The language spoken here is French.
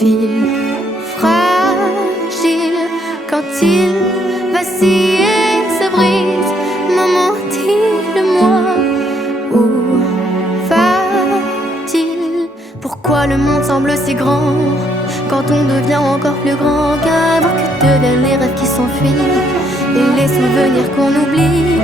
fil. Fragile quand il vacille et se brise. Maman, dis-le-moi, où va-t-il? Pourquoi le monde semble si grand quand on devient encore plus grand? Qu'avoir que deviennent les rêves qui s'enfuient et les souvenirs qu'on oublie.